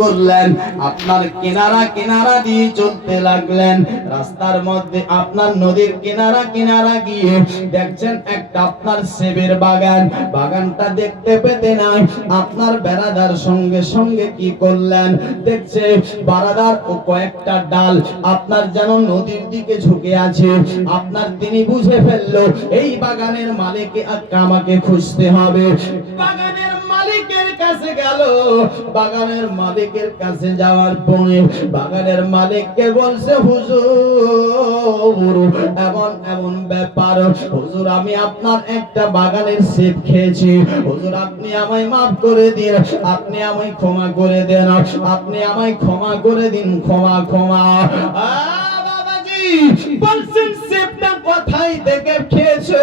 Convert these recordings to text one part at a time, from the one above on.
করলেন, আপনার কিনারা কিনারা দিয়ে চলতে লাগলেন। রাস্তার মধ্যে আপনার নদীর কিনারা কিনারা গিয়ে দেখছেন একটা আপনার সেবের বাগান। বাগানটা দেখতে পেতে নাই। আপনার বেড়াদার সঙ্গে সঙ্গে কি করলেন? দেখছে বারাদার ও কয়েকটা ডাল আপনার যেন নদীর দিকে ঝুঁকে আছে। আপনার তিনি বুঝে ফেলল, এই বাগানের মালিক আমাকে খুঁজতে হবে। বাগানের মালিকের কাছে গেল। বাগানের মালিকের কাছে যাওয়ার পরে বাগানের মালিককে বলছে হুজুর এমন এমন ব্যাপার। হুজুর আমি আপনার একটা বাগানের সেব খেয়েছি। হুজুর আপনি আমায় মাফ করে দিন। আপনি আমায় ক্ষমা করে দেন। আপনি আমায় ক্ষমা করে দিন। ক্ষমা ক্ষমা। আ, বাবাজি! বলছেন, সেবটা কোথায় থেকে খেয়েছে?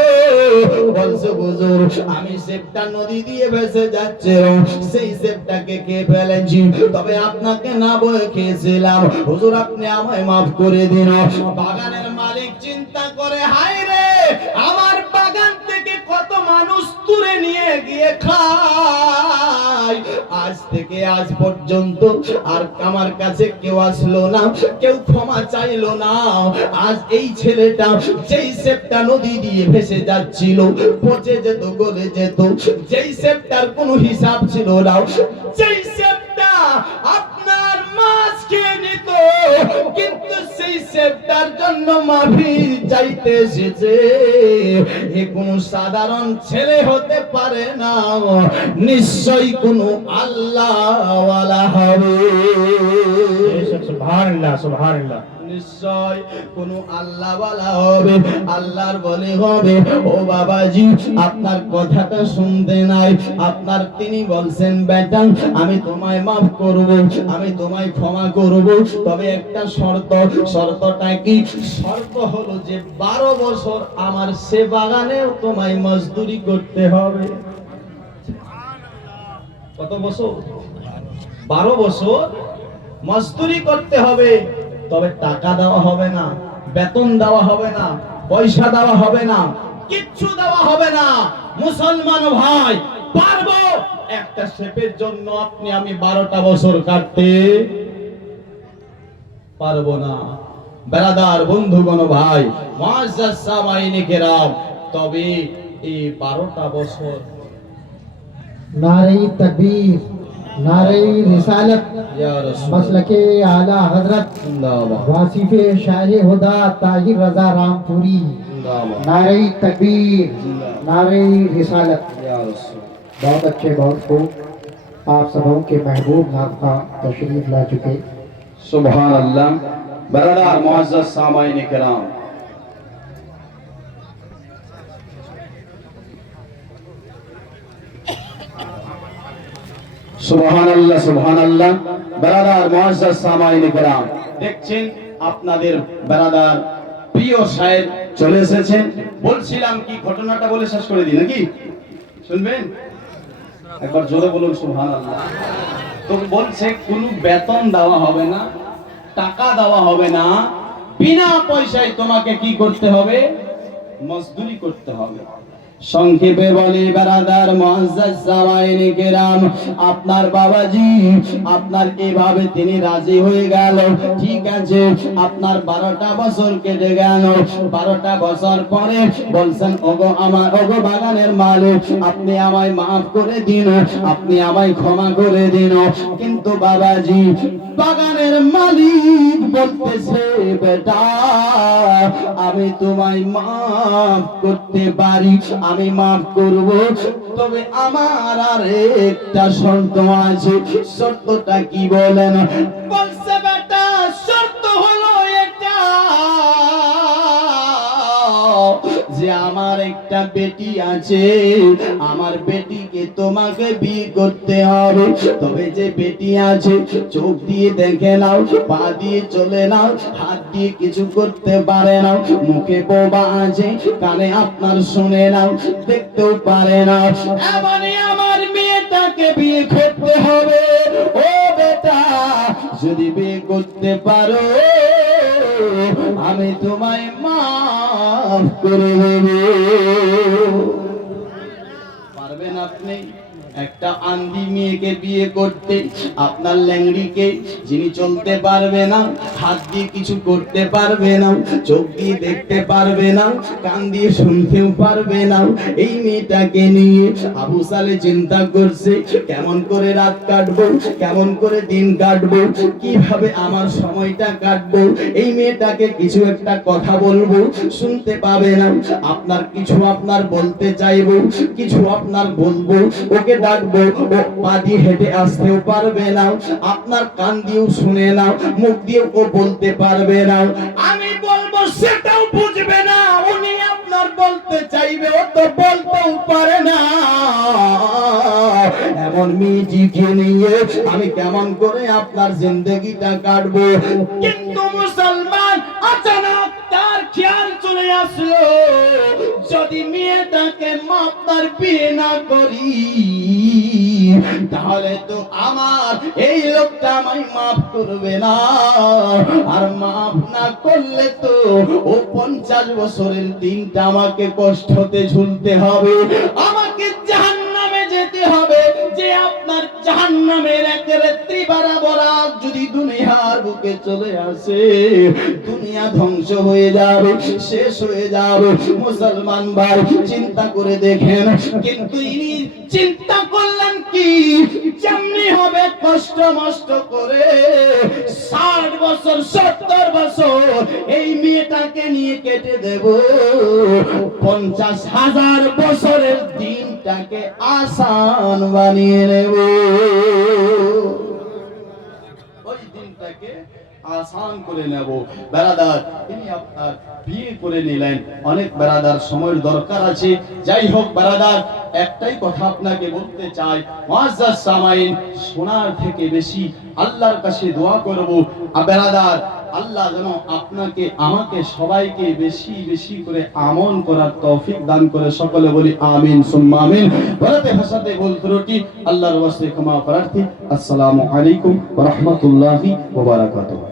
বলছে, হুজুর, আমি সেবটা নদী দিয়ে ভেসে যাচ্ছে সেই সেবটাকে কে ফেলেছি। তবে আপনাকে না বয়ে খেয়েছিলাম। হুজুর, আপনি আমায় মাফ করে দিন। বাগানের মালিক চিন্তা করে, হায় রে, আমার বাগান থেকে কত মানুষ তুলে নিয়ে গিয়ে খায়? থেকে আজ পর্যন্ত আর আমার কাছে কেউ আসলো না, কেউ ক্ষমা চাইলো না। আজ এই ছেলেটা যেই সেপটা নদী দিয়ে ভেসে যাচ্ছিল, পচে যেত, গলে যেত, যেই সেপটার কোনো হিসাব ছিল না, যেই সেপটা আপনার মাছ খেয়ে নিত, কিন্তু সেই সেপটার জন্য মাফি চাইতে এসেছে এ কোন সাধারণ ছেলে হতে পারে না। নিশ্চয়ই কোনো আল্লাহ হবে। সুবহান আল্লাহ সুবহান আল্লাহ নিশ্চয় কোন আল্লাহ ওয়ালা হবে, আল্লাহর বলে হবে, ও বাবাজি, আপনার কথাটা শুনতে নাই। আপনার তিনি বলছেন, বেটা, আমি তোমায় মাফ করব, আমি তোমায় ক্ষমা করব। তবে একটা শর্ত, শর্তটা কি? শর্ত হলো যে বারো বছর আমার সে বাগানেও তোমায় মজদুরি করতে হবে। কত বছর? বারো বছর মজদুরি করতে হবে। তবে টাকা দেওয়া হবে না, বেতন দেওয়া হবে না, পয়সা দেওয়া হবে না, কিচ্ছু দেওয়া হবে না। মুসলমান ভাই, পারব? একটা শেপের জন্য আপনি আমি বারোটা বছর কাটতে পারব না। বেড়াদার বন্ধুগণ ভাই মাইনি কেরাম, তবে এই বারোটা বছর নারী তকবীর नारे रिसालत मसल के आला हज़रत वासीफे शाह हुदा ताहिर रजा रामपुरी। नारे तकबीर नारे रिसालत। बहुत अच्छे बहुत को आप सबों के महबूब नाम का तशरीफ़ ला चुके। सुबह अल्लाह बरदार मुआज़ सामाइन कराम সুবহান আল্লাহ সুবহান আল্লাহ সামাইনে কেরাম দেখছেন, আপনাদের বেড়াদার প্রিয় সাহেব চলে এসেছেন। বলছিলাম কি, ঘটনাটা বলে শেষ করে দিই, নাকি? শুনবেন? একবার জোরে বলুন সুবহান আল্লাহ তো বলছে, কোনো বেতন দেওয়া হবে না, টাকা দেওয়া হবে না, বিনা পয়সায় তোমাকে কি করতে হবে? মজদুরি করতে হবে। সংক্ষেপে বলি বেড়াদার কেরাম, আপনার বাবাজি, আপনার এভাবে তিনি রাজি হয়ে গেল। ঠিক আছে, আপনার বারোটা বছর কেটে গেল। বারোটা বছর পরে বলছেন, ওগো আমার, ওগো বাগানের মালিক, আপনি আমায় মাফ করে দিন, আপনি আমায় ক্ষমা করে দিন। কিন্তু বাবাজি, বাগানের মালিক বলতেছে, বেটা, আমি তোমায় মাফ করতে পারি আমি মাফ করব তবে আমার আর একটা শর্ত আছে। শর্তটা কি বলেন? বলছে বেটা যে আমার একটা বেটি আছে, আমার বেটিকে তোমাকে বিয়ে করতে হবে। তবে যে বেটি আছে, চোখ দিয়ে দেখে নাও, পা দিয়ে চলে নাও, হাত দিয়ে কিছু করতে পারে না মুখে বোবা আছে, কানে আপনার শুনে নাও, দেখতেও পারে না আমার মেয়েটাকে বিয়ে করতে হবে। ও বেটা, যদি বিয়ে করতে পারো আমি তোমায় মাফ করে দেব। পারবেন আপনি? একটা আন্দি মেয়েকে বিয়ে করতে, আপনার ল্যাংড়িকে যিনি চলতে পারবে না, হাত দিয়ে কিছু করতে পারবে না, চোখ দিয়ে দেখতে পারবে না, কান দিয়ে শুনতেও পারবে না, এই মেয়েটাকে নিয়ে আবু সালে চিন্তা করছে, কেমন করে রাত কাটবো, কেমন করে দিন কাটবো, কীভাবে আমার সময়টা কাটবো, এই মেয়েটাকে কিছু একটা কথা বলব, শুনতে পাবে না, আপনার কিছু আপনার বলতে চাইব, কিছু আপনার বলব, ওকে ডাকবো পা দিয়ে হেঁটে আসতেও পারবে না। আপনার কান দিয়েও শুনে না মুখ দিয়েও ও বলতে পারবে না। আমি বলব, সেটাও বুঝবে না। উনি আপনার বলতে চাইবে, ও তো বলতেও পারে না। এমন মেয়েটিকে নিয়ে আমি কেমন করে আপনার জিন্দগিটা কাটবো? কিন্তু মুসলমান আচানক খেয়াল চলে আসলো। যদি মেয়েটাকে মাপনার বিয়ে না করি, তাহলে তো আমার এই লোকটা আমায় মাফ করবে না। আর মাফ না করলে তো ও পঞ্চাশ বছরের দিনটা আমাকে কষ্টতে ঝুলতে হবে। আমাকে জাহান্নামে জাহান্নামের এক রাত্রি বরাবর যদি দুনিয়ার বুকে চলে আসে, দুনিয়া ধ্বংস হয়ে যাবে, শেষ হয়ে যাবে। মুসলমান ভাই, চিন্তা করে দেখেন, কিন্তু ইনি চিন্তা করলেন কি? যেমনি হবে কষ্ট মষ্ট করে ষাট বছর, সত্তর বছর এই মেয়েটাকে নিয়ে কেটে দেব। পঞ্চাশ হাজার বছরের দিনটাকে আসান বানিয়ে নেব। ওই দিনটাকে আসান করে নেব। বেড়াদার, তিনি আপনার বিয়ে করে নিলেন। অনেক বেড়াদার সময়ের দরকার আছে। যাই হোক, বেড়াদার, একটাই কথা আপনাকে বলতে চাই। মুআজ্জাজ সামাইন সোনার থেকে বেশি আল্লাহর কাছে দোয়া করব। বেড়াদার, আল্লাহ যেন আপনাকে, আমাকে সবাইকে বেশি বেশি করে আমন করার তৌফিক দান করে। সকলে বলি আমিন, সুম্মা আমিন। ভারতে ভাষাতে বল ত্রুটি আল্লাহর ওয়াসে ক্ষমা প্রার্থী। আসসালামু আলাইকুম ওয়া রাহমাতুল্লাহি ওয়া বারাকাতুহু।